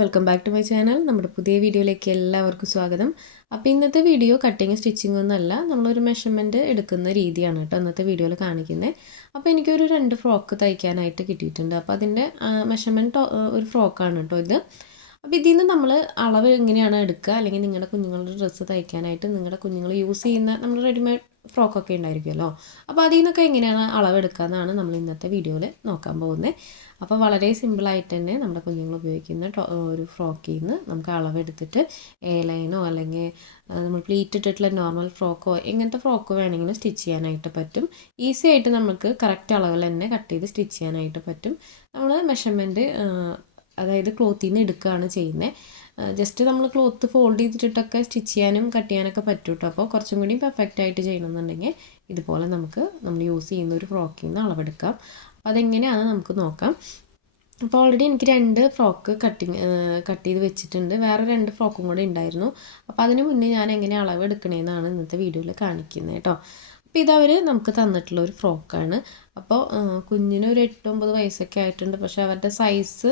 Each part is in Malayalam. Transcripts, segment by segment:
Welcome back to my channel. നമ്മുടെ പുതിയ വീഡിയോയിലേക്ക് എല്ലാവർക്കും സ്വാഗതം. അപ്പോൾ ഇന്നത്തെ വീഡിയോ കട്ടിങ് സ്റ്റിച്ചിങ് ഒന്നല്ല, നമ്മളൊരു മെഷർമെൻറ്റ് എടുക്കുന്ന രീതിയാണ് കേട്ടോ ഇന്നത്തെ വീഡിയോയിൽ കാണിക്കുന്നത്. അപ്പോൾ എനിക്കൊരു 2 ഫ്രോക്ക് തയ്ക്കാനായിട്ട് കിട്ടിയിട്ടുണ്ട്. അപ്പോൾ അതിൻ്റെ മെഷർമെൻറ്റ് ഒരു ഫ്രോക്കാണ് കേട്ടോ ഇത്. അപ്പോൾ ഇതിൽ നിന്ന് നമ്മൾ അളവ് എങ്ങനെയാണ് എടുക്കുക, അല്ലെങ്കിൽ നിങ്ങളുടെ കുഞ്ഞുങ്ങളുടെ ഡ്രസ്സ് തയ്ക്കാനായിട്ട് നിങ്ങളുടെ കുഞ്ഞുങ്ങൾ യൂസ് ചെയ്യുന്ന നമ്മൾ റെഡിമെയ്ഡ് ഫ്രോക്കൊക്കെ ഉണ്ടായിരിക്കുമല്ലോ, അപ്പോൾ അതിൽ നിന്നൊക്കെ എങ്ങനെയാണ് അളവെടുക്കുക എന്നാണ് നമ്മൾ ഇന്നത്തെ വീഡിയോയിൽ നോക്കാൻ പോകുന്നത്. അപ്പോൾ വളരെ സിമ്പിളായിട്ട് തന്നെ നമ്മുടെ കുഞ്ഞുങ്ങൾ ഉപയോഗിക്കുന്ന ഒരു ഫ്രോക്കിൽ നിന്ന് നമുക്ക് അളവെടുത്തിട്ട് ലൈനോ അല്ലെങ്കിൽ നമ്മൾ പ്ലീറ്റ് ഇട്ടിട്ടുള്ള നോർമൽ ഫ്രോക്കോ ഇങ്ങനത്തെ ഫ്രോക്കോ വേണമെങ്കിലും സ്റ്റിച്ച് ചെയ്യാനായിട്ട് പറ്റും. ഈസി ആയിട്ട് നമുക്ക് കറക്റ്റ് അളവിൽ തന്നെ കട്ട് ചെയ്ത് സ്റ്റിച്ച് ചെയ്യാനായിട്ട് പറ്റും. നമ്മൾ മെഷർമെൻറ്റ് അതായത് ക്ലോത്തിൽ നിന്ന് എടുക്കുകയാണ് ചെയ്യുന്നത്. ജസ്റ്റ് നമ്മൾ ക്ലോത്ത് ഫോൾഡ് ചെയ്തിട്ടൊക്കെ സ്റ്റിച്ച് ചെയ്യാനും കട്ട് ചെയ്യാനൊക്കെ പറ്റും കേട്ടോ. അപ്പോൾ കുറച്ചും കൂടി പെർഫെക്റ്റ് ആയിട്ട് ചെയ്യണമെന്നുണ്ടെങ്കിൽ ഇതുപോലെ നമ്മൾ യൂസ് ചെയ്യുന്ന ഒരു ഫ്രോക്കിൽ നിന്ന് അളവെടുക്കാം. അപ്പോൾ അതെങ്ങനെയാണ് നമുക്ക് നോക്കാം. അപ്പോൾ ഓൾറെഡി എനിക്ക് 2 ഫ്രോക്ക് കട്ട് ചെയ്ത് വെച്ചിട്ടുണ്ട്. വേറെ 2 ഫ്രോക്കും കൂടെ ഉണ്ടായിരുന്നു. അപ്പോൾ അതിന് മുന്നേ ഞാൻ എങ്ങനെ അളവ് എടുക്കണേന്നാണ് ഇന്നത്തെ വീഡിയോയിൽ കാണിക്കുന്നത് കേട്ടോ. അപ്പോൾ ഇതവർ നമുക്ക് തന്നിട്ടുള്ള ഒരു ഫ്രോക്കാണ്. അപ്പോൾ കുഞ്ഞിന് ഒരു 8-9 വയസ്സൊക്കെ ആയിട്ടുണ്ട്. പക്ഷേ അവരുടെ സൈസ്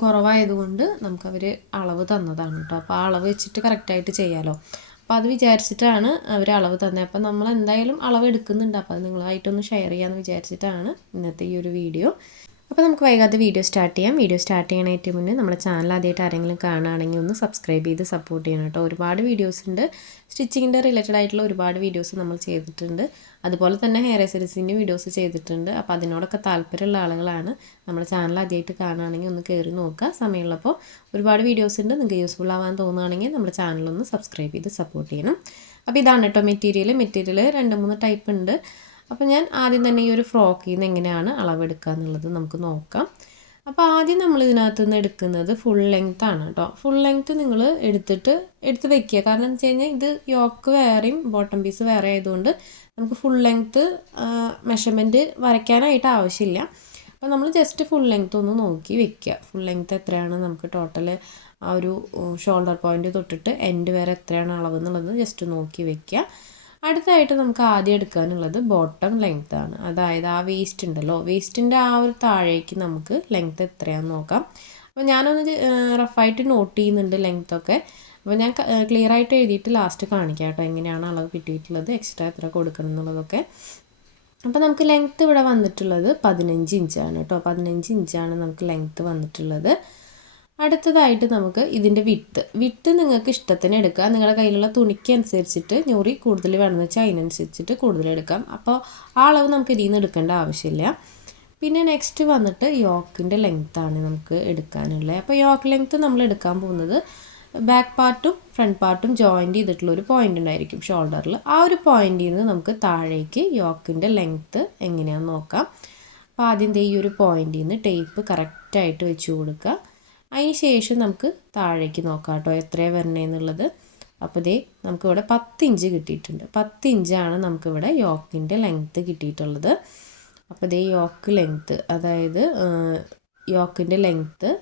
കുറവായതുകൊണ്ട് നമുക്കവർ അളവ് തന്നതാണ് കേട്ടോ. അപ്പോൾ ആ അളവ് വെച്ചിട്ട് കറക്റ്റായിട്ട് ചെയ്യാമല്ലോ. അപ്പോൾ അത് വിചാരിച്ചിട്ടാണ് അവർ അളവ് തന്നത്. അപ്പോൾ നമ്മൾ എന്തായാലും അളവ് എടുക്കുന്നുണ്ട്. അപ്പോൾ അത് നിങ്ങളായിട്ടൊന്ന് ഷെയർ ചെയ്യാമെന്ന് വിചാരിച്ചിട്ടാണ് ഇന്നത്തെ ഈ ഒരു വീഡിയോ. അപ്പോൾ നമുക്ക് വൈകാതെ വീഡിയോ സ്റ്റാർട്ട് ചെയ്യാം. വീഡിയോ സ്റ്റാർട്ട് ചെയ്യാനായിട്ട് മുന്നേ നമ്മുടെ ചാനൽ ആദ്യമായിട്ട് ആരെങ്കിലും കാണുകയാണെങ്കിൽ ഒന്ന് സബ്സ്ക്രൈബ് ചെയ്ത് സപ്പോർട്ട് ചെയ്യണം കേട്ടോ. ഒരുപാട് വീഡിയോസ് ഉണ്ട്, സ്റ്റിച്ചിങ്ങിൻ്റെ റിലേറ്റഡ് ആയിട്ടുള്ള ഒരുപാട് വീഡിയോസ് നമ്മൾ ചെയ്തിട്ടുണ്ട്. അതുപോലെ തന്നെ ഹെയർ എക്സസറീസിൻ്റെ വീഡിയോസ് ചെയ്തിട്ടുണ്ട്. അപ്പോൾ അതിനോടൊക്കെ താല്പര്യമുള്ള ആളുകളാണ് നമ്മുടെ ചാനൽ ആദ്യമായിട്ട് കാണുകയാണെങ്കിൽ ഒന്ന് കയറി നോക്കുക. സമയമുള്ളപ്പോൾ ഒരുപാട് വീഡിയോസ് ഉണ്ട്. നിങ്ങൾക്ക് യൂസ്ഫുൾ ആവാൻ തോന്നുകയാണെങ്കിൽ നമ്മുടെ ചാനലൊന്ന് സബ്സ്ക്രൈബ് ചെയ്ത് സപ്പോർട്ട് ചെയ്യണം. അപ്പോൾ ഇതാണ് കേട്ടോ മെറ്റീരിയൽ 2-3 ടൈപ്പ് ഉണ്ട്. അപ്പോൾ ഞാൻ ആദ്യം തന്നെ ഈ ഒരു ഫ്രോക്കിൽ നിന്ന് എങ്ങനെയാണ് അളവെടുക്കുക എന്നുള്ളത് നമുക്ക് നോക്കാം. അപ്പോൾ ആദ്യം നമ്മൾ ഇതിനകത്ത് നിന്ന് എടുക്കുന്നത് ഫുൾ ലെങ്ത് ആണ് കേട്ടോ. ഫുൾ ലെങ്ത്ത് നിങ്ങൾ എടുത്ത് വെക്കുക. കാരണം എന്ന് വെച്ച് കഴിഞ്ഞാൽ ഇത് യോക്ക് വേറെയും ബോട്ടം പീസ് വേറെ ആയതുകൊണ്ട് നമുക്ക് ഫുൾ ലെങ്ത്ത് മെഷർമെൻറ്റ് വരയ്ക്കാനായിട്ട് ആവശ്യമില്ല. അപ്പോൾ നമ്മൾ ജസ്റ്റ് ഫുൾ ലെങ്ത്ത് ഒന്ന് നോക്കി വെക്കുക. ഫുൾ ലെങ്ത്ത് എത്രയാണ് നമുക്ക് ടോട്ടൽ ആ ഒരു ഷോൾഡർ പോയിൻ്റ് തൊട്ടിട്ട് എൻഡ് വരെ എത്രയാണ് അളവ് എന്നുള്ളത് ജസ്റ്റ് നോക്കി വെക്കുക. അടുത്തായിട്ട് നമുക്ക് ആദ്യം എടുക്കാനുള്ളത് ബോട്ടം ലെങ്ത് ആണ്. അതായത് ആ വേസ്റ്റ് ഉണ്ടല്ലോ, വേസ്റ്റിൻ്റെ ആ ഒരു താഴേക്ക് നമുക്ക് ലെങ്ത്ത് എത്രയാണെന്ന് നോക്കാം. അപ്പോൾ ഞാനൊന്ന് റഫായിട്ട് നോട്ട് ചെയ്യുന്നുണ്ട് ലെങ്ത്തൊക്കെ. അപ്പോൾ ഞാൻ ക്ലിയർ ആയിട്ട് എഴുതിയിട്ട് ലാസ്റ്റ് കാണിക്കാം കേട്ടോ എങ്ങനെയാണ് അളവ് കിട്ടിയിട്ടുള്ളത്, എക്സ്ട്രാ എത്ര കൊടുക്കണം എന്നുള്ളതൊക്കെ. അപ്പോൾ നമുക്ക് ലെങ്ത്ത് ഇവിടെ വന്നിട്ടുള്ളത് 15 ഇഞ്ചാണ് കേട്ടോ. 15 ഇഞ്ചാണ് നമുക്ക് ലെങ്ത്ത് വന്നിട്ടുള്ളത്. അടുത്തതായിട്ട് നമുക്ക് ഇതിൻ്റെ വിട്ട് നിങ്ങൾക്ക് ഇഷ്ടത്തിന് എടുക്കാം. നിങ്ങളുടെ കയ്യിലുള്ള തുണിക്ക് അനുസരിച്ചിട്ട് ഞൊറി കൂടുതൽ വേണമെന്ന് വെച്ചാൽ അതിനനുസരിച്ചിട്ട് കൂടുതൽ എടുക്കാം. അപ്പോൾ ആ അളവ് നമുക്ക് ഇതിൽ നിന്ന് എടുക്കേണ്ട ആവശ്യമില്ല. പിന്നെ നെക്സ്റ്റ് വന്നിട്ട് യോക്കിൻ്റെ ലെങ്ത്താണ് നമുക്ക് എടുക്കാനുള്ളത്. അപ്പോൾ യോക്ക് ലെങ്ത്ത് നമ്മൾ എടുക്കാൻ പോകുന്നത് ബാക്ക് പാർട്ടും ഫ്രണ്ട് പാർട്ടും ജോയിൻ്റ് ചെയ്തിട്ടുള്ള ഒരു പോയിൻ്റ് ഉണ്ടായിരിക്കും ഷോൾഡറിൽ. ആ ഒരു പോയിൻ്റിൽ നിന്ന് നമുക്ക് താഴേക്ക് യോക്കിൻ്റെ ലെങ്ത്ത് എങ്ങനെയാണെന്ന് നോക്കാം. അപ്പോൾ ആദ്യം ഈ ഒരു പോയിൻ്റിൽ നിന്ന് ടേപ്പ് കറക്റ്റായിട്ട് വെച്ച് കൊടുക്കുക. അതിന് ശേഷം നമുക്ക് താഴേക്ക് നോക്കാം കേട്ടോ എത്രയാണ് വരണേന്നുള്ളത്. അപ്പോൾ നമുക്കിവിടെ 10 ഇഞ്ച് കിട്ടിയിട്ടുണ്ട്. 10 ഇഞ്ചാണ് നമുക്കിവിടെ യോക്കിൻ്റെ ലെങ്ത്ത് കിട്ടിയിട്ടുള്ളത്. അപ്പോൾ യോക്ക് ലെങ്ത്ത്, അതായത് യോക്കിൻ്റെ ലെങ്ത്ത്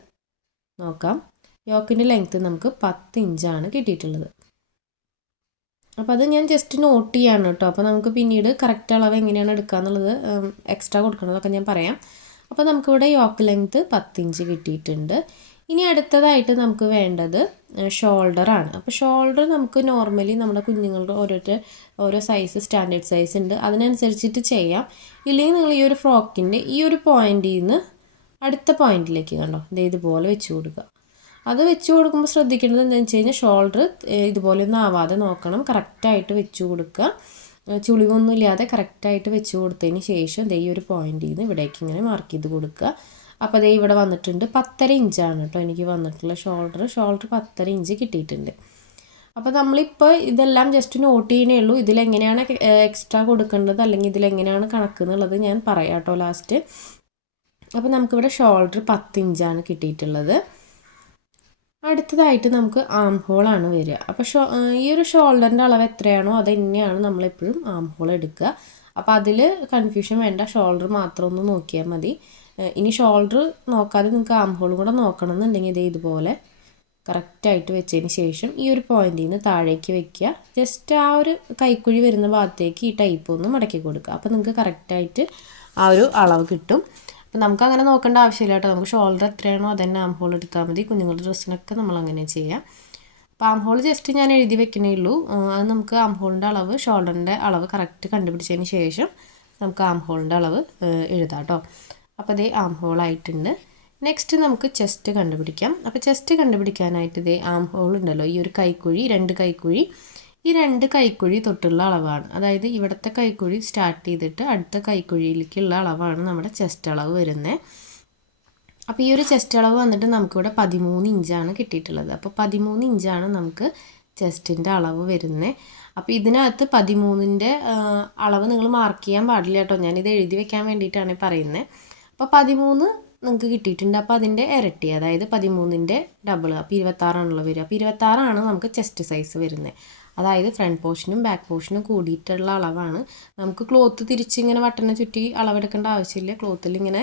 നോക്കാം. യോക്കിൻ്റെ ലെങ്ത്ത് നമുക്ക് 10 ഇഞ്ചാണ് കിട്ടിയിട്ടുള്ളത്. അപ്പോൾ അത് ഞാൻ ജസ്റ്റ് നോട്ട് ചെയ്യാണ് കേട്ടോ. അപ്പോൾ നമുക്ക് പിന്നീട് കറക്റ്റ് അളവ് എങ്ങനെയാണ് എടുക്കുക എന്നുള്ളത് എക്സ്ട്രാ കൊടുക്കണതൊക്കെ ഞാൻ പറയാം. അപ്പോൾ നമുക്കിവിടെ യോക്ക് ലെങ്ത്ത് 10 ഇഞ്ച് കിട്ടിയിട്ടുണ്ട്. ഇനി അടുത്തതായിട്ട് നമുക്ക് വേണ്ടത് ഷോൾഡറാണ്. അപ്പോൾ ഷോൾഡർ നമുക്ക് നോർമലി നമ്മുടെ കുഞ്ഞുങ്ങളുടെ ഓരോ സൈസ് സ്റ്റാൻഡേർഡ് സൈസ് ഉണ്ട്, അതിനനുസരിച്ചിട്ട് ചെയ്യാം. ഇല്ലെങ്കിൽ നിങ്ങൾ ഈ ഒരു ഫ്രോക്കിൻ്റെ ഈ ഒരു പോയിൻ്റിൽ നിന്ന് അടുത്ത പോയിൻറ്റിലേക്ക് കണ്ടോ ഇതുപോലെ വെച്ച് കൊടുക്കുക. അത് വെച്ച് കൊടുക്കുമ്പോൾ ശ്രദ്ധിക്കേണ്ടത് എന്താണെന്ന് വെച്ച് കഴിഞ്ഞാൽ ഷോൾഡർ ഇതുപോലെ ഒന്നും ആവാതെ നോക്കണം. കറക്റ്റായിട്ട് വെച്ച് കൊടുക്കുക. ചുളിവൊന്നും ഇല്ലാതെ കറക്റ്റായിട്ട് വെച്ച് കൊടുത്തതിന് ശേഷം ഈ ഒരു പോയിൻ്റിൽ നിന്ന് ഇവിടേക്ക് ഇങ്ങനെ മാർക്ക് ചെയ്ത് കൊടുക്കുക. അപ്പോൾ ഇവിടെ വന്നിട്ടുണ്ട് 10.5 ഇഞ്ചാണ് കേട്ടോ എനിക്ക് വന്നിട്ടുള്ള ഷോൾഡർ 10.5 ഇഞ്ച് കിട്ടിയിട്ടുണ്ട്. അപ്പോൾ നമ്മളിപ്പോൾ ഇതെല്ലാം ജസ്റ്റ് നോട്ട് ചെയ്യണേ ഉള്ളൂ. ഇതിലെങ്ങനെയാണ് എക്സ്ട്രാ കൊടുക്കേണ്ടത് അല്ലെങ്കിൽ ഇതിലെങ്ങനെയാണ് കണക്ക് എന്നുള്ളത് ഞാൻ പറയാം കേട്ടോ ലാസ്റ്റ്. അപ്പോൾ നമുക്കിവിടെ ഷോൾഡർ 10 ഇഞ്ചാണ് കിട്ടിയിട്ടുള്ളത്. അടുത്തതായിട്ട് നമുക്ക് ആം ഹോളാണ് വരിക. അപ്പോൾ ഈ ഒരു ഷോൾഡറിൻ്റെ അളവ് എത്രയാണോ അത് തന്നെയാണ് നമ്മളെപ്പോഴും ആം ഹോൾ എടുക്കുക. അപ്പോൾ അതിൽ കൺഫ്യൂഷൻ വേണ്ട, ഷോൾഡർ മാത്രം ഒന്ന് നോക്കിയാൽ മതി. ഇനി ഷോൾഡർ നോക്കാതെ നിങ്ങൾക്ക് ആം ഹോളും കൂടെ നോക്കണം എന്നുണ്ടെങ്കിൽ ഇതുപോലെ കറക്റ്റായിട്ട് വെച്ചതിന് ശേഷം ഈ ഒരു പോയിൻ്റിൽ നിന്ന് താഴേക്ക് വെക്കുക. ജസ്റ്റ് ആ ഒരു കൈക്കുഴി വരുന്ന ഭാഗത്തേക്ക് ഈ ടൈപ്പ് ഒന്ന് മടക്കി കൊടുക്കുക. അപ്പോൾ നിങ്ങൾക്ക് കറക്റ്റായിട്ട് ആ ഒരു അളവ് കിട്ടും. അപ്പോൾ നമുക്ക് അങ്ങനെ നോക്കേണ്ട ആവശ്യമില്ല കേട്ടോ. നമുക്ക് ഷോൾഡർ എത്രയാണോ അതന്നെ ആം ഹോൾ എടുത്താൽ മതി. കുഞ്ഞുങ്ങളുടെ ഡ്രസ്സിനൊക്കെ നമ്മൾ അങ്ങനെ ചെയ്യാം. അപ്പോൾ ആം ഹോൾ ജസ്റ്റ് ഞാൻ എഴുതി വെക്കണേ ഉള്ളൂ. അത് നമുക്ക് ആം ഹോളിൻ്റെ അളവ് ഷോൾഡറിൻ്റെ അളവ് കറക്റ്റ് കണ്ടുപിടിച്ചതിന് ശേഷം നമുക്ക് ആം ഹോളിൻ്റെ അളവ് എഴുതാം കേട്ടോ. അപ്പോൾ ഇതേ ആം ഹോളായിട്ടുണ്ട്. നെക്സ്റ്റ് നമുക്ക് ചെസ്റ്റ് കണ്ടുപിടിക്കാം. അപ്പോൾ ചെസ്റ്റ് കണ്ടുപിടിക്കാനായിട്ട് ഇതേ ആം ഹോൾ ഉണ്ടല്ലോ, ഈ ഒരു കൈക്കുഴി, 2 കൈക്കുഴി, ഈ 2 കൈക്കുഴി തൊട്ടുള്ള അളവാണ്. അതായത് ഇവിടുത്തെ കൈക്കുഴി സ്റ്റാർട്ട് ചെയ്തിട്ട് അടുത്ത കൈക്കുഴിയിലേക്കുള്ള അളവാണ് നമ്മുടെ ചെസ്റ്റ് അളവ് വരുന്നത്. അപ്പോൾ ഈ ഒരു ചെസ്റ്റ് അളവ് വന്നിട്ട് നമുക്കിവിടെ 13 ഇഞ്ചാണ് കിട്ടിയിട്ടുള്ളത്. അപ്പോൾ 13 ഇഞ്ചാണ് നമുക്ക് ചെസ്റ്റിൻ്റെ അളവ് വരുന്നത്. അപ്പോൾ ഇതിനകത്ത് 13ൻ്റെ അളവ് നിങ്ങൾ മാർക്ക് ചെയ്യാൻ പാടില്ല കേട്ടോ. ഞാനിത് എഴുതി വെക്കാൻ വേണ്ടിയിട്ടാണ് പറയുന്നത്. അപ്പോൾ 13 നിങ്ങൾക്ക് കിട്ടിയിട്ടുണ്ട്. അപ്പോൾ അതിൻ്റെ ഇരട്ടി, അതായത് 13ൻ്റെ ഡബിൾ, അപ്പോൾ 26ആണല്ലോ വരിക. അപ്പോൾ 26ആണ് നമുക്ക് ചെസ്റ്റ് സൈസ് വരുന്നത്. അതായത് ഫ്രണ്ട് പോർഷനും ബാക്ക് പോർഷനും കൂടിയിട്ടുള്ള അളവാണ്. നമുക്ക് ക്ലോത്ത് തിരിച്ചിങ്ങനെ വട്ടനെ ചുറ്റി അളവെടുക്കേണ്ട ആവശ്യമില്ല. ക്ലോത്തിൽ ഇങ്ങനെ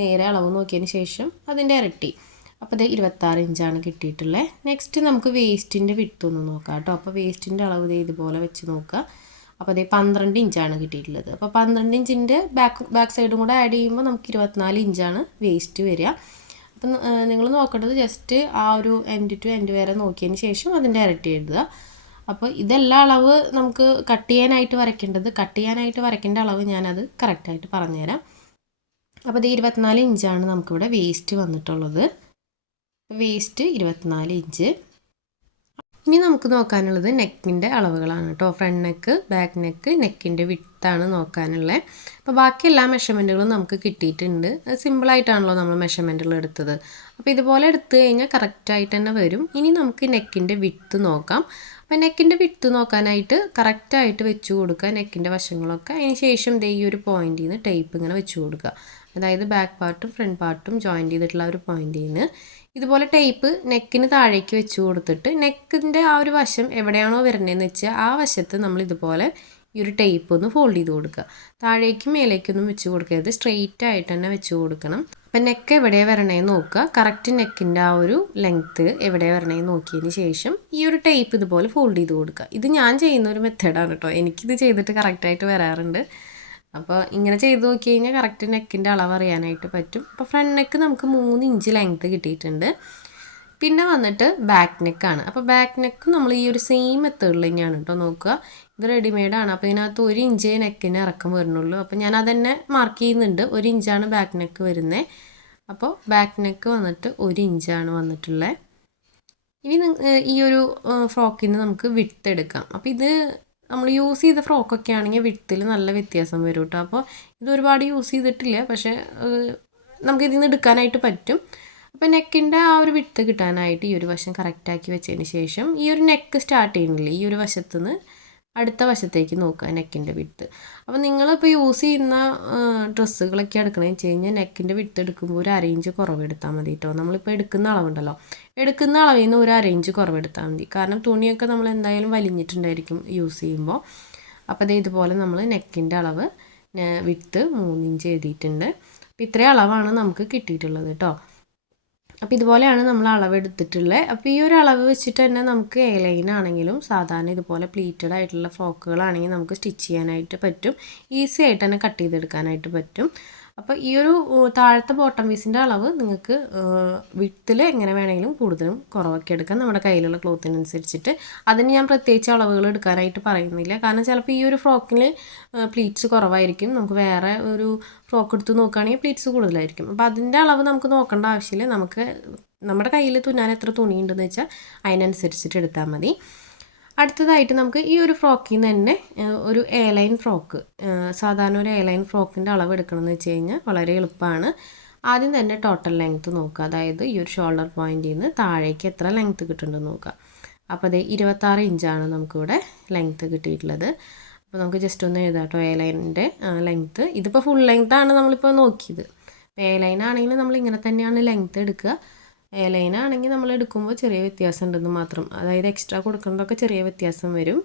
നേരെ അളവ് നോക്കിയതിന് ശേഷം അതിൻ്റെ ഇരട്ടി. അപ്പോൾ ഇത് 26 ഇഞ്ചാണ് കിട്ടിയിട്ടുള്ളത്. നെക്സ്റ്റ് നമുക്ക് വേസ്റ്റിൻ്റെ വിഡ്ത്ത് ഒന്ന് നോക്കാം കേട്ടോ. അപ്പോൾ വേസ്റ്റിൻ്റെ അളവ് ഇതുപോലെ വെച്ച് നോക്കുക. അപ്പോൾ അതേ 12 ഇഞ്ചാണ് കിട്ടിയിട്ടുള്ളത്. അപ്പോൾ 12 ഇഞ്ചിൻ്റെ ബാക്ക് സൈഡും കൂടെ ആഡ് ചെയ്യുമ്പോൾ നമുക്ക് 24 ഇഞ്ചാണ് വേസ്റ്റ് വരിക. അപ്പം നിങ്ങൾ നോക്കേണ്ടത് ജസ്റ്റ് ആ ഒരു എൻഡ് ടു എൻഡ് വരെ നോക്കിയതിന് ശേഷം അതിൻ്റെ ഇരട്ടി എഴുതുക. അപ്പോൾ ഇതെല്ലാം അളവ് നമുക്ക് കട്ട് ചെയ്യാനായിട്ട് വരയ്ക്കേണ്ട അളവ് ഞാനത് കറക്റ്റായിട്ട് പറഞ്ഞുതരാം. അപ്പോൾ ഇത് 24 ഇഞ്ചാണ് നമുക്കിവിടെ വേസ്റ്റ് വന്നിട്ടുള്ളത്. Waste 24 inch. ഇനി നമുക്ക് നോക്കാനുള്ളത് നെക്കിൻ്റെ അളവുകളാണ് കേട്ടോ. ഫ്രണ്ട് നെക്ക്, ബാക്ക് നെക്ക്, നെക്കിൻ്റെ വിഡ്ത്താണ് നോക്കാനുള്ളത്. അപ്പോൾ ബാക്കി എല്ലാ മെഷർമെൻറ്റുകളും നമുക്ക് കിട്ടിയിട്ടുണ്ട്. സിമ്പിളായിട്ടാണല്ലോ നമ്മൾ മെഷർമെൻറ്റുകൾ എടുത്തത്. അപ്പോൾ ഇതുപോലെ എടുത്തു കഴിഞ്ഞാൽ കറക്റ്റായിട്ട് തന്നെ വരും. ഇനി നമുക്ക് നെക്കിൻ്റെ വിഡ്ത്ത് നോക്കാം. അപ്പോൾ നെക്കിൻ്റെ വിഡ്ത്ത് നോക്കാനായിട്ട് കറക്റ്റായിട്ട് വെച്ച് കൊടുക്കുക നെക്കിൻ്റെ വശങ്ങളൊക്കെ. അതിന് ശേഷം ഈ ഒരു പോയിന്റിൽ നിന്ന് ടേപ്പ് ഇങ്ങനെ വെച്ച് കൊടുക്കുക. അതായത് ബാക്ക് പാർട്ടും ഫ്രണ്ട് പാർട്ടും ജോയിൻറ്റ് ചെയ്തിട്ടുള്ള ഒരു പോയിന്റിൽ നിന്ന് ഇതുപോലെ ടേപ്പ് നെക്കിന് താഴേക്ക് വെച്ച് കൊടുത്തിട്ട് നെക്കിൻ്റെ ആ ഒരു വശം എവിടെയാണോ വരുന്നതെന്ന് വെച്ചാൽ ആ വശത്ത് നമ്മൾ ഇതുപോലെ ഈ ഒരു ടേപ്പ് ഒന്ന് ഫോൾഡ് ചെയ്ത് കൊടുക്കുക. താഴേക്കും മേലേക്കൊന്നും വെച്ച് കൊടുക്കരുത്, സ്ട്രെയിറ്റ് ആയിട്ട് തന്നെ വെച്ച് കൊടുക്കണം. അപ്പം നെക്ക് എവിടെയാണ് വരണേന്ന് നോക്കുക. കറക്റ്റ് നെക്കിൻ്റെ ആ ഒരു ലെങ്ത്ത് എവിടെയാണ് വരണേന്ന് നോക്കിയതിന് ശേഷം ഈ ഒരു ടേപ്പ് ഇതുപോലെ ഫോൾഡ് ചെയ്ത് കൊടുക്കുക. ഇത് ഞാൻ ചെയ്യുന്ന ഒരു മെത്തേഡാണ് കേട്ടോ. എനിക്കിത് ചെയ്തിട്ട് കറക്റ്റായിട്ട് വരാറുണ്ട്. അപ്പോൾ ഇങ്ങനെ ചെയ്ത് നോക്കി കഴിഞ്ഞാൽ കറക്റ്റ് നെക്കിൻ്റെ അളവ് അറിയാനായിട്ട് പറ്റും. അപ്പോൾ ഫ്രണ്ട് നെക്ക് നമുക്ക് 3 ഇഞ്ച് ലെങ്ത്ത് കിട്ടിയിട്ടുണ്ട്. പിന്നെ വന്നിട്ട് ബാക്ക് നെക്കാണ്. അപ്പോൾ ബാക്ക് നെക്ക് നമ്മൾ ഈ ഒരു സെയിം മെത്തേഡിൽ തന്നെയാണ് കേട്ടോ നോക്കുക. ഇത് റെഡിമെയ്ഡാണ്. അപ്പോൾ ഇതിനകത്ത് 1 ഇഞ്ച് നെക്കിന് ഇറക്കം വരുന്നുള്ളൂ. അപ്പോൾ ഞാൻ അതന്നെ മാർക്ക് ചെയ്യുന്നുണ്ട്. 1 ഇഞ്ചാണ് ബാക്ക് നെക്ക് വരുന്നത്. അപ്പോൾ ബാക്ക് നെക്ക് വന്നിട്ട് 1 ഇഞ്ചാണ് വന്നിട്ടുള്ളത്. ഇനി ഈ ഒരു ഫ്രോക്കിൽ നിന്ന് നമുക്ക് വിഡ്ത്ത് എടുക്കാം. അപ്പോൾ ഇത് നമ്മൾ യൂസ് ചെയ്ത ഫ്രോക്കൊക്കെ ആണെങ്കിൽ വിഡ്ത്തിൽ നല്ല വ്യത്യാസം വരും കേട്ടോ. അപ്പോൾ ഇത് ഒരുപാട് യൂസ് ചെയ്തിട്ടില്ല, പക്ഷേ നമുക്കിതിൽ നിന്ന് എടുക്കാനായിട്ട് പറ്റും. അപ്പോൾ നെക്കിൻ്റെ ആ ഒരു വിഡ്ത്ത് കിട്ടാനായിട്ട് ഈ ഒരു വശം കറക്റ്റാക്കി വെച്ചതിന് ശേഷം ഈ ഒരു നെക്ക് സ്റ്റാർട്ട് ചെയ്യുന്നില്ലേ, ഈ ഒരു വശത്തുനിന്ന് അടുത്ത വശത്തേക്ക് നോക്കുക നെക്കിൻ്റെ വിഡ്ത്ത്. അപ്പോൾ നിങ്ങളിപ്പോൾ യൂസ് ചെയ്യുന്ന ഡ്രസ്സുകളൊക്കെ എടുക്കണമെന്ന് വെച്ച് കഴിഞ്ഞാൽ നെക്കിൻ്റെ വിഡ്ത്ത് എടുക്കുമ്പോൾ ഒരു 1/2 ഇഞ്ച് കുറവെടുത്താൽ മതി കേട്ടോ. നമ്മളിപ്പോൾ എടുക്കുന്ന അളവുണ്ടല്ലോ, എടുക്കുന്ന അളവിൽ നിന്ന് ഒരു 1/2 ഇഞ്ച് കുറവെടുത്താൽ മതി. കാരണം തുണിയൊക്കെ നമ്മൾ എന്തായാലും വലിഞ്ഞിട്ടുണ്ടായിരിക്കും യൂസ് ചെയ്യുമ്പോൾ. അപ്പോൾ അത് ഇതുപോലെ നമ്മൾ നെക്കിൻ്റെ അളവ് വിഡ്ത്ത് 3 ഇഞ്ച് എഴുതിയിട്ടുണ്ട്. അപ്പോൾ ഇത്രയും അളവാണ് നമുക്ക് കിട്ടിയിട്ടുള്ളത് കേട്ടോ. അപ്പോൾ ഇതുപോലെയാണ് നമ്മൾ അളവെടുത്തിട്ടുള്ളത്. അപ്പോൾ ഈ ഒരു അളവ് വെച്ചിട്ട് തന്നെ നമുക്ക് എ ലൈൻ ആണെങ്കിലും സാധാരണ ഇതുപോലെ പ്ലീറ്റഡ് ആയിട്ടുള്ള ഫ്രോക്കുകളാണെങ്കിൽ നമുക്ക് സ്റ്റിച്ച് ചെയ്യാനായിട്ട് പറ്റും. ഈസി ആയിട്ട് തന്നെ കട്ട് ചെയ്തെടുക്കാനായിട്ട് പറ്റും. അപ്പോൾ ഈ ഒരു താഴത്തെ ബോട്ടം പീസിൻ്റെ അളവ് നിങ്ങൾക്ക് വിഡ്ത്തിൽ എങ്ങനെ വേണമെങ്കിലും കൂടുതലും കുറവൊക്കെ എടുക്കാം, നമ്മുടെ കയ്യിലുള്ള ക്ലോത്തിനനുസരിച്ചിട്ട്. അതിന് ഞാൻ പ്രത്യേകിച്ച് അളവുകൾ എടുക്കാനായിട്ട് പറയുന്നില്ല. കാരണം ചിലപ്പോൾ ഈ ഒരു ഫ്രോക്കിൽ പ്ലീറ്റ്സ് കുറവായിരിക്കും. നമുക്ക് വേറെ ഒരു ഫ്രോക്ക് എടുത്ത് നോക്കുകയാണെങ്കിൽ പ്ലീറ്റ്സ് കൂടുതലായിരിക്കും. അപ്പോൾ അതിൻ്റെ അളവ് നമുക്ക് നോക്കേണ്ട ആവശ്യമില്ല. നമുക്ക് നമ്മുടെ കയ്യിൽ തുന്നാൻ എത്ര തുണിയുണ്ടെന്ന് വെച്ചാൽ അതിനനുസരിച്ചിട്ട് എടുത്താൽ മതി. അടുത്തതായിട്ട് നമുക്ക് ഈ ഒരു ഫ്രോക്കിൽ നിന്ന് തന്നെ ഒരു എ ലൈൻ ഫ്രോക്ക്, സാധാരണ ഒരു എ ലൈൻ ഫ്രോക്കിൻ്റെ അളവ് എടുക്കണമെന്ന് വെച്ച് കഴിഞ്ഞാൽ വളരെ എളുപ്പമാണ്. ആദ്യം തന്നെ ടോട്ടൽ ലെങ്ത്ത് നോക്കുക. അതായത് ഈ ഒരു ഷോൾഡർ പോയിന്റിൽ നിന്ന് താഴേക്ക് എത്ര ലെങ്ത്ത് കിട്ടുന്നുണ്ടെന്ന് നോക്കുക. അപ്പോൾ അത് 26 ഇഞ്ചാണ് നമുക്കിവിടെ ലെങ്ത്ത് കിട്ടിയിട്ടുള്ളത്. അപ്പോൾ നമുക്ക് ജസ്റ്റ് ഒന്ന് എഴുതാം കേട്ടോ എ ലൈനിൻ്റെ ലെങ്ത്ത്. ഇതിപ്പോൾ ഫുൾ ലെങ്ത്താണ് നമ്മളിപ്പോൾ നോക്കിയത്. എ ലൈൻ ആണെങ്കിൽ നമ്മൾ ഇങ്ങനെ തന്നെയാണ് ലെങ്ത്ത് എടുക്കുക. എ ലൈൻ ആണെങ്കിൽ നമ്മൾ എടുക്കുമ്പോൾ ചെറിയ വ്യത്യാസം ഉണ്ടെന്ന് മാത്രം, അതായത് എക്സ്ട്രാ കൊടുക്കുന്നതൊക്കെ ചെറിയ വ്യത്യാസം വരും.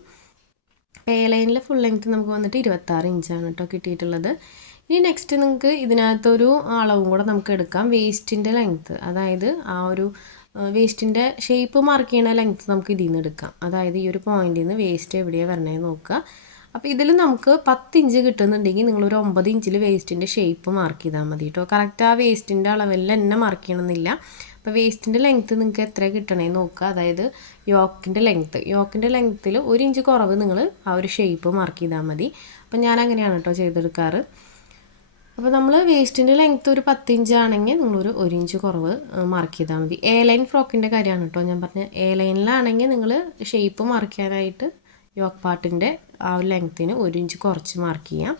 എ ലൈനിലെ ഫുൾ ലെങ്ത്ത് നമുക്ക് വന്നിട്ട് 26 ഇഞ്ചാണ് കേട്ടോ കിട്ടിയിട്ടുള്ളത്. ഇനി നെക്സ്റ്റ് നിങ്ങൾക്ക് ഇതിനകത്തൊരു അളവും കൂടെ നമുക്ക് എടുക്കാം, വേസ്റ്റിൻ്റെ ലെങ്ത്ത്. അതായത് ആ ഒരു വേസ്റ്റിൻ്റെ ഷേപ്പ് മാർക്ക് ചെയ്യുന്ന ലെങ്ത്ത് നമുക്ക് ഇതിൽ നിന്ന് എടുക്കാം. അതായത് ഈ ഒരു പോയിന്റിൽ നിന്ന് വേസ്റ്റ് എവിടെയാണ് വരണേ നോക്കുക. അപ്പോൾ ഇതിൽ നമുക്ക് 10 ഇഞ്ച് കിട്ടുന്നുണ്ടെങ്കിൽ നിങ്ങളൊരു 9 ഇഞ്ചിൽ വേസ്റ്റിൻ്റെ ഷേപ്പ് മാർക്ക് ചെയ്താൽ മതി കേട്ടോ. കറക്റ്റ് ആ വേസ്റ്റിൻ്റെ അളവിൽ തന്നെ മാർക്ക് ചെയ്യണമെന്നില്ല. അപ്പോൾ വേസ്റ്റിൻ്റെ ലെങ്ത്ത് നിങ്ങൾക്ക് എത്ര കിട്ടണമെന്ന് നോക്കുക. അതായത് യോക്കിൻ്റെ ലെങ്ത്തിൽ 1 ഇഞ്ച് കുറവ് നിങ്ങൾ ആ ഒരു ഷേപ്പ് മാർക്ക് ചെയ്താൽ മതി. അപ്പോൾ ഞാൻ അങ്ങനെയാണ് കേട്ടോ ചെയ്തെടുക്കാറ്. അപ്പോൾ നമ്മൾ വേസ്റ്റിൻ്റെ ലെങ്ത്ത് ഒരു 10 ഇഞ്ച് ആണെങ്കിൽ നിങ്ങളൊരു 1 ഇഞ്ച് കുറവ് മാർക്ക് ചെയ്താൽ മതി. എ ലൈൻ ഫ്രോക്കിൻ്റെ കാര്യമാണ് കേട്ടോ ഞാൻ പറഞ്ഞത്. എ ലൈനിലാണെങ്കിൽ നിങ്ങൾ ഷേപ്പ് മാർക്ക് ചെയ്യാനായിട്ട് യോക്ക് പാർട്ടിൻ്റെ ആ ഒരു ലെങ്ത്തിന് 1 ഇഞ്ച് കുറച്ച് മാർക്ക് ചെയ്യാം.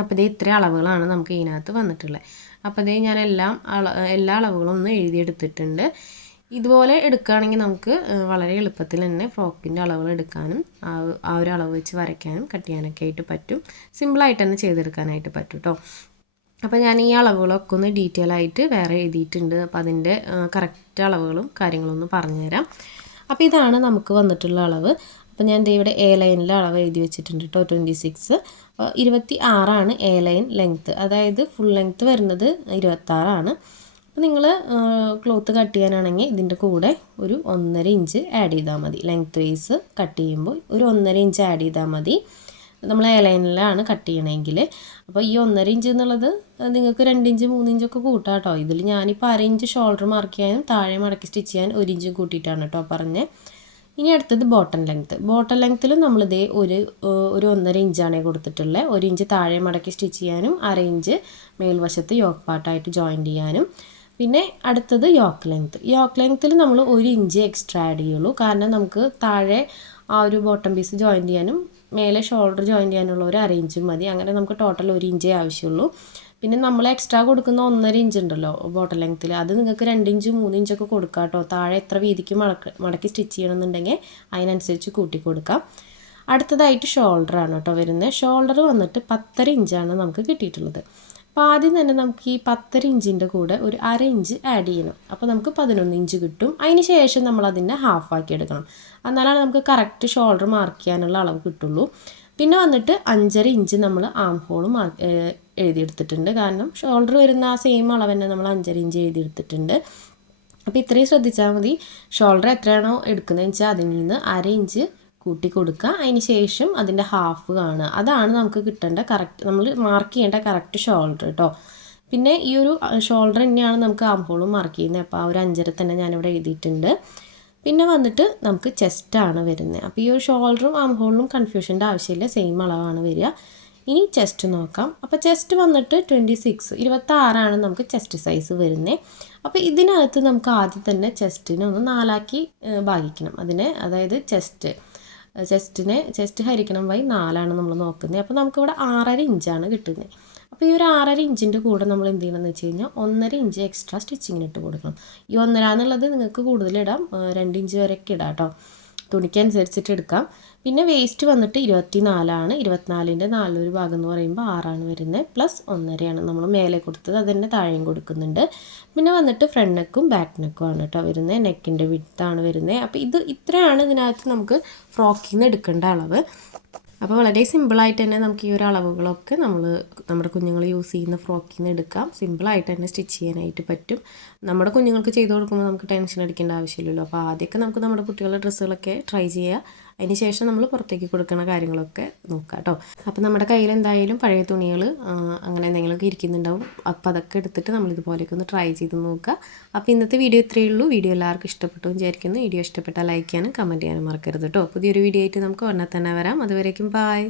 അപ്പോൾ ഇത് ഇത്രയും അളവുകളാണ് നമുക്ക് ഇതിനകത്ത് വന്നിട്ടുള്ളത്. അപ്പോൾ ഇത് ഞാൻ എല്ലാ അളവുകളും ഒന്ന് എഴുതിയെടുത്തിട്ടുണ്ട്. ഇതുപോലെ എടുക്കുകയാണെങ്കിൽ നമുക്ക് വളരെ എളുപ്പത്തിൽ തന്നെ ഫ്രോക്കിൻ്റെ അളവുകൾ എടുക്കാനും ആ ഒരു അളവ് വെച്ച് വരയ്ക്കാനും കട്ട് ചെയ്യാനൊക്കെ ആയിട്ട് പറ്റും. സിമ്പിളായിട്ട് തന്നെ ചെയ്തെടുക്കാനായിട്ട് പറ്റും കേട്ടോ. അപ്പോൾ ഞാൻ ഈ അളവുകളൊക്കെ ഒന്ന് ഡീറ്റെയിൽ ആയിട്ട് വേറെ എഴുതിയിട്ടുണ്ട്. അപ്പോൾ അതിൻ്റെ കറക്റ്റ് അളവുകളും കാര്യങ്ങളൊന്നും പറഞ്ഞുതരാം. അപ്പോൾ ഇതാണ് നമുക്ക് വന്നിട്ടുള്ള അളവ്. അപ്പോൾ ഞാൻ ഇവിടെ എ ലൈനിലെ അളവ് എഴുതി വെച്ചിട്ടുണ്ട് കേട്ടോ, 26. 26 എ ലൈൻ ലെങ്ത്ത്, അതായത് ഫുൾ ലെങ്ത്ത് വരുന്നത് 26. അപ്പോൾ നിങ്ങൾ ക്ലോത്ത് കട്ട് ചെയ്യാനാണെങ്കിൽ ഇതിൻ്റെ കൂടെ ഒരു 1.5 ഇഞ്ച് ആഡ് ചെയ്താൽ മതി. ലെങ്ത്ത് വൈസ് കട്ട് ചെയ്യുമ്പോൾ ഒരു 1.5 ഇഞ്ച് ആഡ് ചെയ്താൽ മതി. നമ്മൾ എ ലൈനിലാണ് കട്ട് ചെയ്യണമെങ്കിൽ. അപ്പോൾ ഈ 1.5 ഇഞ്ച് എന്നുള്ളത് നിങ്ങൾക്ക് 2 ഇഞ്ച് 3 ഇഞ്ചൊക്കെ കൂട്ടാം കേട്ടോ. ഇതിൽ ഞാനിപ്പോൾ 1/2 ഇഞ്ച് ഷോൾഡർ മാർക്ക് ചെയ്യാനും താഴെ മടക്കി സ്റ്റിച്ച് ചെയ്യാൻ 1 ഇഞ്ച് കൂട്ടിയിട്ടാണ് കേട്ടോ പറഞ്ഞത്. ഇനി അടുത്തത് ബോട്ടം ലെങ്ത്തിൽ നമ്മളിതേ ഒരു 1.5 ഇഞ്ചാണ് കൊടുത്തിട്ടുള്ളത്. 1 ഇഞ്ച് താഴെ മടക്കി സ്റ്റിച്ച് ചെയ്യാനും 1/2 ഇഞ്ച് മേൽവശത്ത് യോക്ക് പാർട്ടായിട്ട് ജോയിൻറ്റ് ചെയ്യാനും. പിന്നെ അടുത്തത് യോക്ക് ലെങ്ത്തിൽ നമ്മൾ 1 ഇഞ്ച് എക്സ്ട്രാ ആഡ് ചെയ്യുള്ളൂ. കാരണം നമുക്ക് താഴെ ആ ഒരു ബോട്ടം പീസ് ജോയിൻറ്റ് ചെയ്യാനും മേലെ ഷോൾഡർ ജോയിൻറ്റ് ചെയ്യാനുള്ള ഒരു 1/2 ഇഞ്ചും മതി. അങ്ങനെ നമുക്ക് ടോട്ടൽ 1 ഇഞ്ചേ ആവശ്യമുള്ളൂ. പിന്നെ നമ്മൾ എക്സ്ട്രാ കൊടുക്കുന്ന 1.5 ഇഞ്ച് ഉണ്ടല്ലോ ബോട്ടം ലെങ്ത്തിൽ, അത് നിങ്ങൾക്ക് 2 ഇഞ്ച് 3 ഇഞ്ചൊക്കെ കൊടുക്കാം കേട്ടോ. താഴെ എത്ര വീതിക്ക് മടക്കി സ്റ്റിച്ച് ചെയ്യണമെന്നുണ്ടെങ്കിൽ അതിനനുസരിച്ച് കൂട്ടി കൊടുക്കാം. അടുത്തതായിട്ട് ഷോൾഡറാണ് കേട്ടോ വരുന്നത്. ഷോൾഡർ വന്നിട്ട് 10.5 ഇഞ്ചാണ് നമുക്ക് കിട്ടിയിട്ടുള്ളത്. അപ്പോൾ ആദ്യം തന്നെ നമുക്ക് ഈ 10.5 ഇഞ്ചിൻ്റെ കൂടെ ഒരു 1/2 ഇഞ്ച് ആഡ് ചെയ്യണം. അപ്പോൾ നമുക്ക് 11 ഇഞ്ച് കിട്ടും. അതിന് ശേഷം നമ്മൾ അതിനെ ഹാഫാക്കി എടുക്കണം. എന്നാലാണ് നമുക്ക് കറക്റ്റ് ഷോൾഡർ മാർക്ക് ചെയ്യാനുള്ള അളവ് കിട്ടുള്ളൂ. പിന്നെ വന്നിട്ട് 5.5 ഇഞ്ച് നമ്മൾ ആം ഹോൾ എഴുതിയെടുത്തിട്ടുണ്ട്. കാരണം ഷോൾഡർ വരുന്ന ആ സെയിം അളവ് തന്നെ നമ്മൾ 5.5 ഇഞ്ച് എഴുതിയെടുത്തിട്ടുണ്ട്. അപ്പോൾ ഇത്രയും ശ്രദ്ധിച്ചാൽ മതി. ഷോൾഡർ എത്രയാണോ എടുക്കുന്നതെന്ന് വെച്ചാൽ അതിൽ നിന്ന് 1/2 ഇഞ്ച് കൂട്ടി കൊടുക്കുക. അതിന് ശേഷം അതിൻ്റെ ഹാഫ് കാണുക. അതാണ് നമുക്ക് കിട്ടേണ്ട കറക്റ്റ്, നമ്മൾ മാർക്ക് ചെയ്യേണ്ട കറക്റ്റ് ഷോൾഡർ കേട്ടോ. പിന്നെ ഈ ഒരു ഷോൾഡർ തന്നെയാണ് നമുക്ക് ആം ഹോളും മാർക്ക് ചെയ്യുന്നത്. അപ്പോൾ ആ ഒരു 5.5 തന്നെ ഞാനിവിടെ എഴുതിയിട്ടുണ്ട്. പിന്നെ വന്നിട്ട് നമുക്ക് ചെസ്റ്റാണ് വരുന്നത്. അപ്പോൾ ഈ ഒരു ഷോൾഡറും ആം ഹോളിനും കൺഫ്യൂഷൻ്റെ ആവശ്യമില്ല, സെയിം അളവാണ് വരിക. ഇനി ചെസ്റ്റ് നോക്കാം. അപ്പോൾ ചെസ്റ്റ് വന്നിട്ട് 26 നമുക്ക് ചെസ്റ്റ് സൈസ് വരുന്നത്. അപ്പോൾ ഇതിനകത്ത് നമുക്ക് ആദ്യം തന്നെ ചെസ്റ്റിനെ ഒന്ന് 4ആക്കി ഭാഗിക്കണം. അതായത് ചെസ്റ്റ് ഹരിക്കണം ബൈ 4 നമ്മൾ നോക്കുന്നത്. അപ്പോൾ നമുക്കിവിടെ 6.5 ഇഞ്ചാണ് കിട്ടുന്നത്. അപ്പോൾ ഈ ഒരു 6.5 ഇഞ്ചിൻ്റെ കൂടെ നമ്മൾ എന്ത് ചെയ്യണമെന്ന് വെച്ച് കഴിഞ്ഞാൽ 1.5 ഇഞ്ച് എക്സ്ട്രാ സ്റ്റിച്ചിങ്ങിന് ഇട്ട് കൊടുക്കണം. ഈ 1.5 എന്നുള്ളത് നിങ്ങൾക്ക് കൂടുതലിടാം, 2 ഇഞ്ച് വരെയൊക്കെ ഇടാം കേട്ടോ, തുണിക്കനുസരിച്ചിട്ട് എടുക്കാം. പിന്നെ വേസ്റ്റ് വന്നിട്ട് 24. 24ൻ്റെ 4 ഭാഗം എന്ന് പറയുമ്പോൾ 6 വരുന്നത്. പ്ലസ് 1.5 നമ്മൾ മേലെ കൊടുത്തത്, അതിൻ്റെ താഴെയും കൊടുക്കുന്നുണ്ട്. പിന്നെ വന്നിട്ട് ഫ്രണ്ട് നെക്കും ബാക്ക് നെക്കും ആണ് കേട്ടോ വരുന്നത്. നെക്കിൻ്റെ വിഡ്ത്താണ് വരുന്നത്. അപ്പോൾ ഇത്രയാണ് ഇതിനകത്ത് നമുക്ക് ഫ്രോക്കിൽ നിന്ന് എടുക്കേണ്ട അളവ്. അപ്പോൾ വളരെ സിമ്പിളായിട്ട് തന്നെ നമുക്ക് ഈ ഒരു അളവുകളൊക്കെ നമ്മുടെ കുഞ്ഞുങ്ങൾ യൂസ് ചെയ്യുന്ന ഫ്രോക്കിൽ നിന്ന് എടുക്കാം. സിമ്പിളായിട്ട് തന്നെ സ്റ്റിച്ച് ചെയ്യാനായിട്ട് പറ്റും. നമ്മുടെ കുഞ്ഞുങ്ങൾക്ക് ചെയ്ത് കൊടുക്കുമ്പോൾ നമുക്ക് ടെൻഷൻ അടിക്കേണ്ട ആവശ്യമില്ലല്ലോ. അപ്പോൾ ആദ്യമൊക്കെ നമുക്ക് നമ്മുടെ കുട്ടികളുടെ ഡ്രസ്സുകളൊക്കെ ട്രൈ ചെയ്യുക. അതിന് ശേഷം നമ്മൾ പുറത്തേക്ക് കൊടുക്കുന്ന കാര്യങ്ങളൊക്കെ നോക്കാം കേട്ടോ. അപ്പോൾ നമ്മുടെ കയ്യിൽ എന്തായാലും പഴയ തുണികൾ അങ്ങനെ എന്തെങ്കിലുമൊക്കെ ഇരിക്കുന്നുണ്ടാവും. അപ്പോൾ അതൊക്കെ എടുത്തിട്ട് നമ്മൾ ഇതുപോലെയൊക്കെ ഒന്ന് ട്രൈ ചെയ്ത് നോക്കുക. അപ്പോൾ ഇന്നത്തെ വീഡിയോ ഇത്രയേ ഉള്ളൂ. വീഡിയോ എല്ലാവർക്കും ഇഷ്ടപ്പെട്ടു വിചാരിക്കുന്നു. വീഡിയോ ഇഷ്ടപ്പെട്ടാൽ ലൈക്ക് ചെയ്യാനും കമൻറ്റ് ചെയ്യാനും മറക്കരുത് കേട്ടോ. പുതിയൊരു വീഡിയോ ആയിട്ട് നമുക്ക് ഉടനെ തന്നെ വരാം. അതുവരേക്കും ബൈ.